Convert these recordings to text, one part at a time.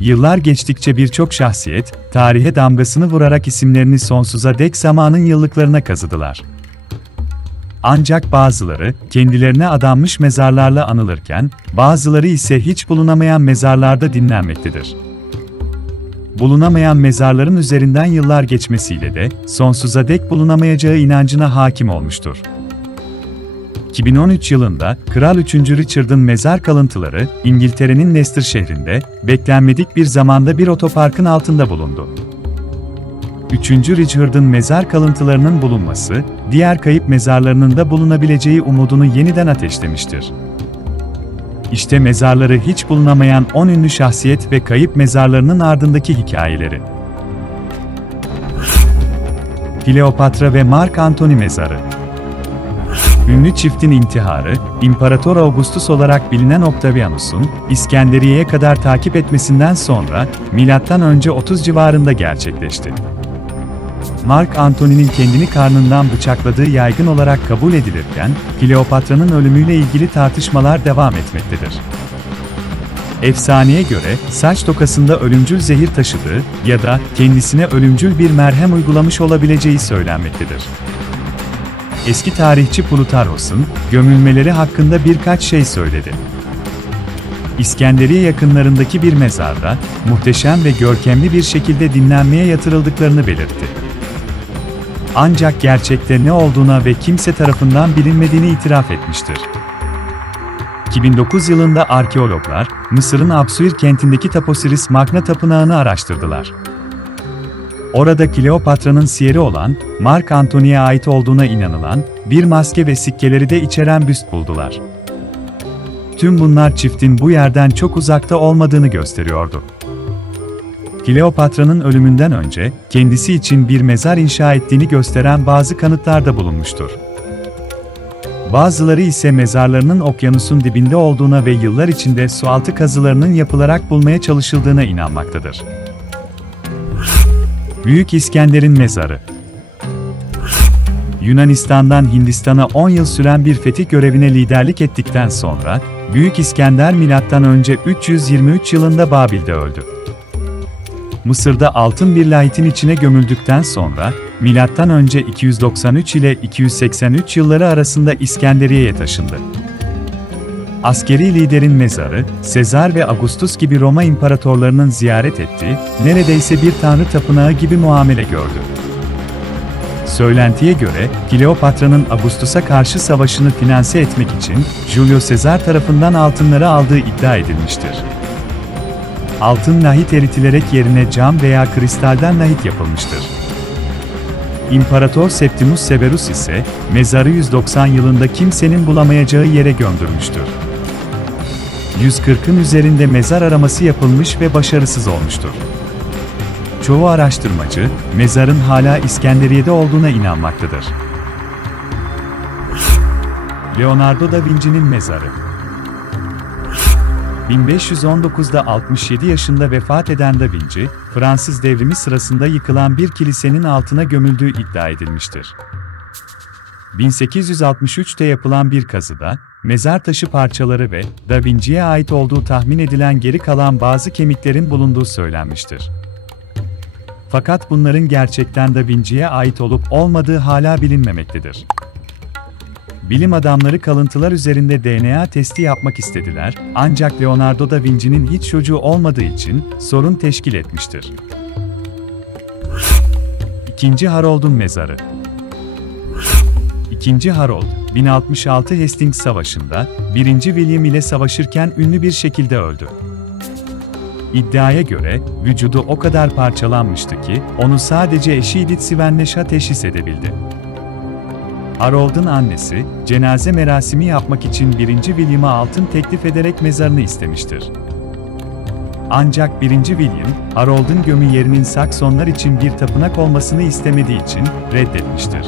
Yıllar geçtikçe birçok şahsiyet, tarihe damgasını vurarak isimlerini sonsuza dek zamanın yıllıklarına kazıdılar. Ancak bazıları, kendilerine adanmış mezarlarla anılırken, bazıları ise hiç bulunamayan mezarlarda dinlenmektedir. Bulunamayan mezarların üzerinden yıllar geçmesiyle de, sonsuza dek bulunamayacağı inancına hakim olmuştur. 2013 yılında, Kral 3. Richard'ın mezar kalıntıları, İngiltere'nin Leicester şehrinde, beklenmedik bir zamanda bir otoparkın altında bulundu. 3. Richard'ın mezar kalıntılarının bulunması, diğer kayıp mezarlarının da bulunabileceği umudunu yeniden ateşlemiştir. İşte mezarları hiç bulunamayan 10 ünlü şahsiyet ve kayıp mezarlarının ardındaki hikayeleri. Kleopatra ve Mark Antony mezarı. Ünlü çiftin intiharı, İmparator Augustus olarak bilinen Octavianus'un, İskenderiye'ye kadar takip etmesinden sonra, M.Ö. 30 civarında gerçekleşti. Mark Antony'nin kendini karnından bıçakladığı yaygın olarak kabul edilirken, Kleopatra'nın ölümüyle ilgili tartışmalar devam etmektedir. Efsaneye göre, saç tokasında ölümcül zehir taşıdığı ya da kendisine ölümcül bir merhem uygulamış olabileceği söylenmektedir. Eski tarihçi Plutarhos'un, gömülmeleri hakkında birkaç şey söyledi. İskenderiye yakınlarındaki bir mezarda, muhteşem ve görkemli bir şekilde dinlenmeye yatırıldıklarını belirtti. Ancak gerçekte ne olduğuna ve kimse tarafından bilinmediğini itiraf etmiştir. 2009 yılında arkeologlar, Mısır'ın Absuir kentindeki Taposiris Magna Tapınağı'nı araştırdılar. Orada Kleopatra'nın siyeri olan, Mark Antony'ye ait olduğuna inanılan, bir maske ve sikkeleri de içeren büst buldular. Tüm bunlar çiftin bu yerden çok uzakta olmadığını gösteriyordu. Kleopatra'nın ölümünden önce, kendisi için bir mezar inşa ettiğini gösteren bazı kanıtlar da bulunmuştur. Bazıları ise mezarlarının okyanusun dibinde olduğuna ve yıllar içinde sualtı kazılarının yapılarak bulmaya çalışıldığına inanmaktadır. Büyük İskender'in mezarı. Yunanistan'dan Hindistan'a 10 yıl süren bir fetih görevine liderlik ettikten sonra, Büyük İskender M.Ö. 323 yılında Babil'de öldü. Mısır'da altın bir lahitin içine gömüldükten sonra, M.Ö. 293 ile 283 yılları arasında İskenderiye'ye taşındı. Askeri liderin mezarı, Sezar ve Augustus gibi Roma imparatorlarının ziyaret ettiği, neredeyse bir tanrı tapınağı gibi muamele gördü. Söylentiye göre, Kleopatra'nın Augustus'a karşı savaşını finanse etmek için, Julio Sezar tarafından altınları aldığı iddia edilmiştir. Altın lahit eritilerek yerine cam veya kristalden lahit yapılmıştır. İmparator Septimus Severus ise, mezarı 190 yılında kimsenin bulamayacağı yere gömdürmüştür. 140'ın üzerinde mezar araması yapılmış ve başarısız olmuştur. Çoğu araştırmacı, mezarın hala İskenderiye'de olduğuna inanmaktadır. Leonardo da Vinci'nin mezarı. 1519'da 67 yaşında vefat eden Da Vinci, Fransız devrimi sırasında yıkılan bir kilisenin altına gömüldüğü iddia edilmiştir. 1863'te yapılan bir kazıda, mezar taşı parçaları ve Da Vinci'ye ait olduğu tahmin edilen geri kalan bazı kemiklerin bulunduğu söylenmiştir. Fakat bunların gerçekten Da Vinci'ye ait olup olmadığı hala bilinmemektedir. Bilim adamları kalıntılar üzerinde DNA testi yapmak istediler, ancak Leonardo da Vinci'nin hiç çocuğu olmadığı için sorun teşkil etmiştir. 2. Harold'un mezarı. 2. Harold, 1066 Hastings Savaşı'nda 1. William ile savaşırken ünlü bir şekilde öldü. İddiaya göre, vücudu o kadar parçalanmıştı ki, onu sadece eşi Edith Swennesha teşhis edebildi. Harold'un annesi, cenaze merasimi yapmak için 1. William'a altın teklif ederek mezarını istemiştir. Ancak 1. William, Harold'un gömü yerinin Saksonlar için bir tapınak olmasını istemediği için reddetmiştir.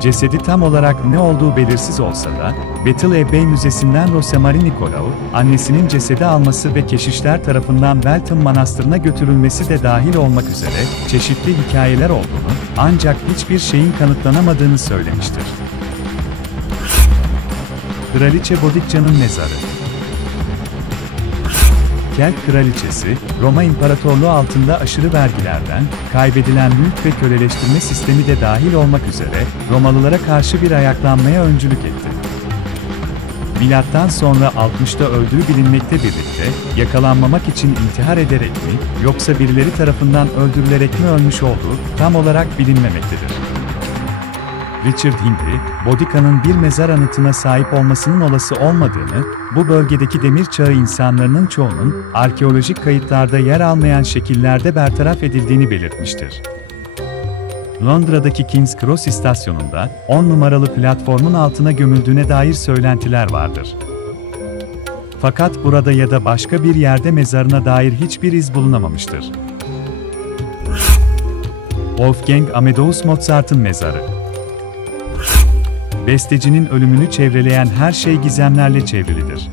Cesedi tam olarak ne olduğu belirsiz olsa da, Bethel Abbey Müzesi'nden Rosemarie Nicolau, annesinin cesedi alması ve keşişler tarafından Weltham Manastırı'na götürülmesi de dahil olmak üzere çeşitli hikayeler olduğunu, ancak hiçbir şeyin kanıtlanamadığını söylemiştir. Kraliçe Bodicca'nın mezarı. Kelp kraliçesi, Roma İmparatorluğu altında aşırı vergilerden, kaybedilen mülk ve köleleştirme sistemi de dahil olmak üzere, Romalılara karşı bir ayaklanmaya öncülük etti. Milattan sonra 60'ta öldüğü bilinmekte birlikte, yakalanmamak için intihar ederek mi, yoksa birileri tarafından öldürülerek mi ölmüş olduğu tam olarak bilinmemektedir. Richard Hinckley, Boudiccan'ın bir mezar anıtına sahip olmasının olası olmadığını, bu bölgedeki demir çağı insanlarının çoğunun, arkeolojik kayıtlarda yer almayan şekillerde bertaraf edildiğini belirtmiştir. Londra'daki King's Cross istasyonunda, 10 numaralı platformun altına gömüldüğüne dair söylentiler vardır. Fakat burada ya da başka bir yerde mezarına dair hiçbir iz bulunamamıştır. Wolfgang Amadeus Mozart'ın mezarı. Bestecinin ölümünü çevreleyen her şey gizemlerle çevrilidir.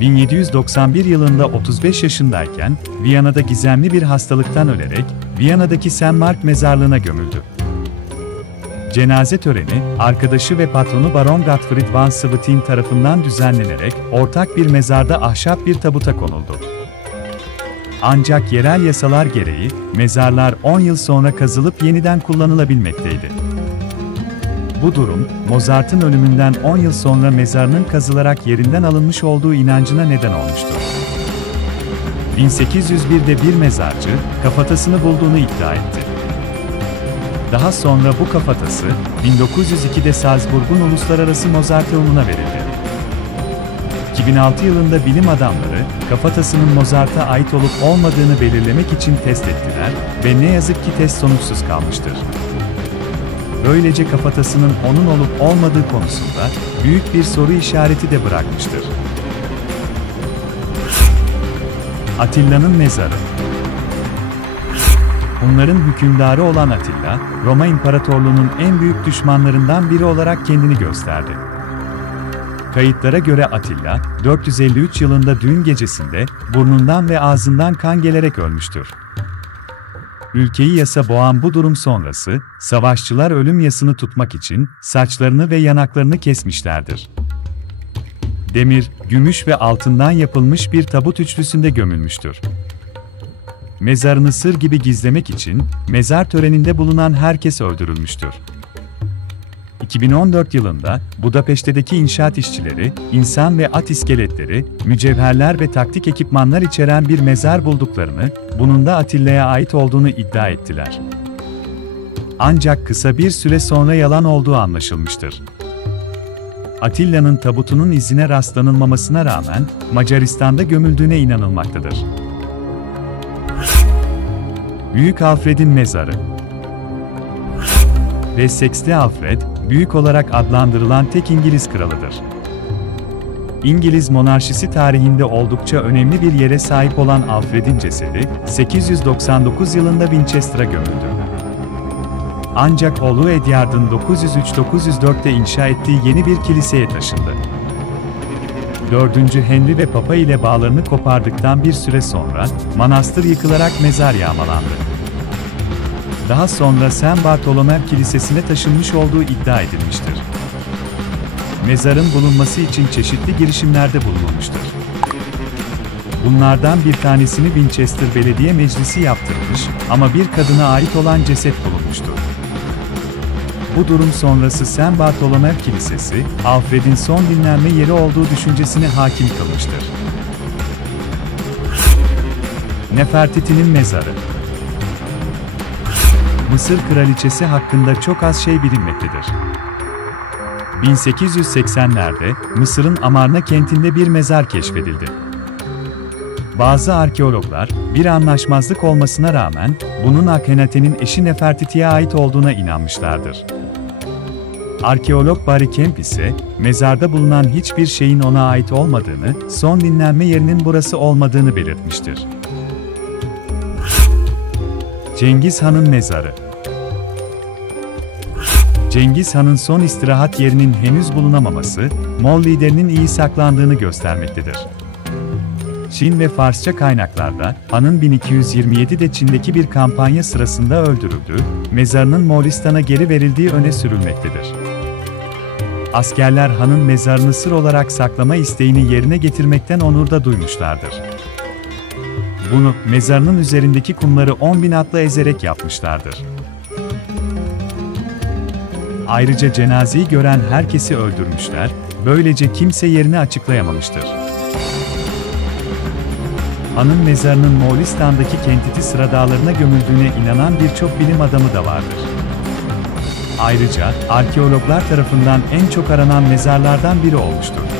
1791 yılında 35 yaşındayken, Viyana'da gizemli bir hastalıktan ölerek, Viyana'daki St. Mark mezarlığına gömüldü. Cenaze töreni, arkadaşı ve patronu Baron Gottfried van Swieten tarafından düzenlenerek, ortak bir mezarda ahşap bir tabuta konuldu. Ancak yerel yasalar gereği, mezarlar 10 yıl sonra kazılıp yeniden kullanılabilmekteydi. Bu durum, Mozart'ın ölümünden 10 yıl sonra mezarının kazılarak yerinden alınmış olduğu inancına neden olmuştur. 1801'de bir mezarcı, kafatasını bulduğunu iddia etti. Daha sonra bu kafatası, 1902'de Salzburg'un Uluslararası Mozarteum'una verildi. 2006 yılında bilim adamları, kafatasının Mozart'a ait olup olmadığını belirlemek için test ettiler ve ne yazık ki test sonuçsuz kalmıştır. Böylece kafatasının onun olup olmadığı konusunda büyük bir soru işareti de bırakmıştır. Atilla'nın mezarı. Hunların hükümdarı olan Attila, Roma İmparatorluğu'nun en büyük düşmanlarından biri olarak kendini gösterdi. Kayıtlara göre Attila, 453 yılında düğün gecesinde burnundan ve ağzından kan gelerek ölmüştür. Ülkeyi yasa boğan bu durum sonrası, savaşçılar ölüm yasını tutmak için saçlarını ve yanaklarını kesmişlerdir. Demir, gümüş ve altından yapılmış bir tabut üçlüsünde gömülmüştür. Mezarını sır gibi gizlemek için, mezar töreninde bulunan herkes öldürülmüştür. 2014 yılında, Budapeşte'deki inşaat işçileri, insan ve at iskeletleri, mücevherler ve taktik ekipmanlar içeren bir mezar bulduklarını, bunun da Atilla'ya ait olduğunu iddia ettiler. Ancak kısa bir süre sonra yalan olduğu anlaşılmıştır. Atilla'nın tabutunun izine rastlanılmamasına rağmen, Macaristan'da gömüldüğüne inanılmaktadır. Büyük Alfred'in mezarı. Wessex'li Alfred, büyük olarak adlandırılan tek İngiliz kralıdır. İngiliz monarşisi tarihinde oldukça önemli bir yere sahip olan Alfred'in cesedi, 899 yılında Winchester'a gömüldü. Ancak oğlu Edyard'ın 903-904'te inşa ettiği yeni bir kiliseye taşındı. 4. Henry ve Papa ile bağlarını kopardıktan bir süre sonra, manastır yıkılarak mezar yağmalandı. Daha sonra St. Bartolomeo Kilisesi'ne taşınmış olduğu iddia edilmiştir. Mezarın bulunması için çeşitli girişimlerde bulunulmuştur. Bunlardan bir tanesini Winchester Belediye Meclisi yaptırmış ama bir kadına ait olan ceset bulunmuştur. Bu durum sonrası St. Bartolomeo Kilisesi, Alfred'in son dinlenme yeri olduğu düşüncesine hakim kılmıştır. Nefertiti'nin mezarı. Mısır Kraliçesi hakkında çok az şey bilinmektedir. 1880'lerde Mısır'ın Amarna kentinde bir mezar keşfedildi. Bazı arkeologlar, bir anlaşmazlık olmasına rağmen, bunun Akhenaten'in eşi Nefertiti'ye ait olduğuna inanmışlardır. Arkeolog Barry Kemp ise, mezarda bulunan hiçbir şeyin ona ait olmadığını, son dinlenme yerinin burası olmadığını belirtmiştir. Cengiz Han'ın mezarı. Cengiz Han'ın son istirahat yerinin henüz bulunamaması, Moğol liderinin iyi saklandığını göstermektedir. Çin ve Farsça kaynaklarda, Han'ın 1227'de Çin'deki bir kampanya sırasında öldürüldüğü, mezarının Moğolistan'a geri verildiği öne sürülmektedir. askerler Han'ın mezarını sır olarak saklama isteğini yerine getirmekten onur da duymuşlardır. Bunu, mezarının üzerindeki kumları 10.000 atla ezerek yapmışlardır. Ayrıca cenazeyi gören herkesi öldürmüşler, böylece kimse yerini açıklayamamıştır. Han'ın mezarının Moğolistan'daki Kentiti Sıra Dağları'na gömüldüğüne inanan birçok bilim adamı da vardır. Ayrıca, arkeologlar tarafından en çok aranan mezarlardan biri olmuştur.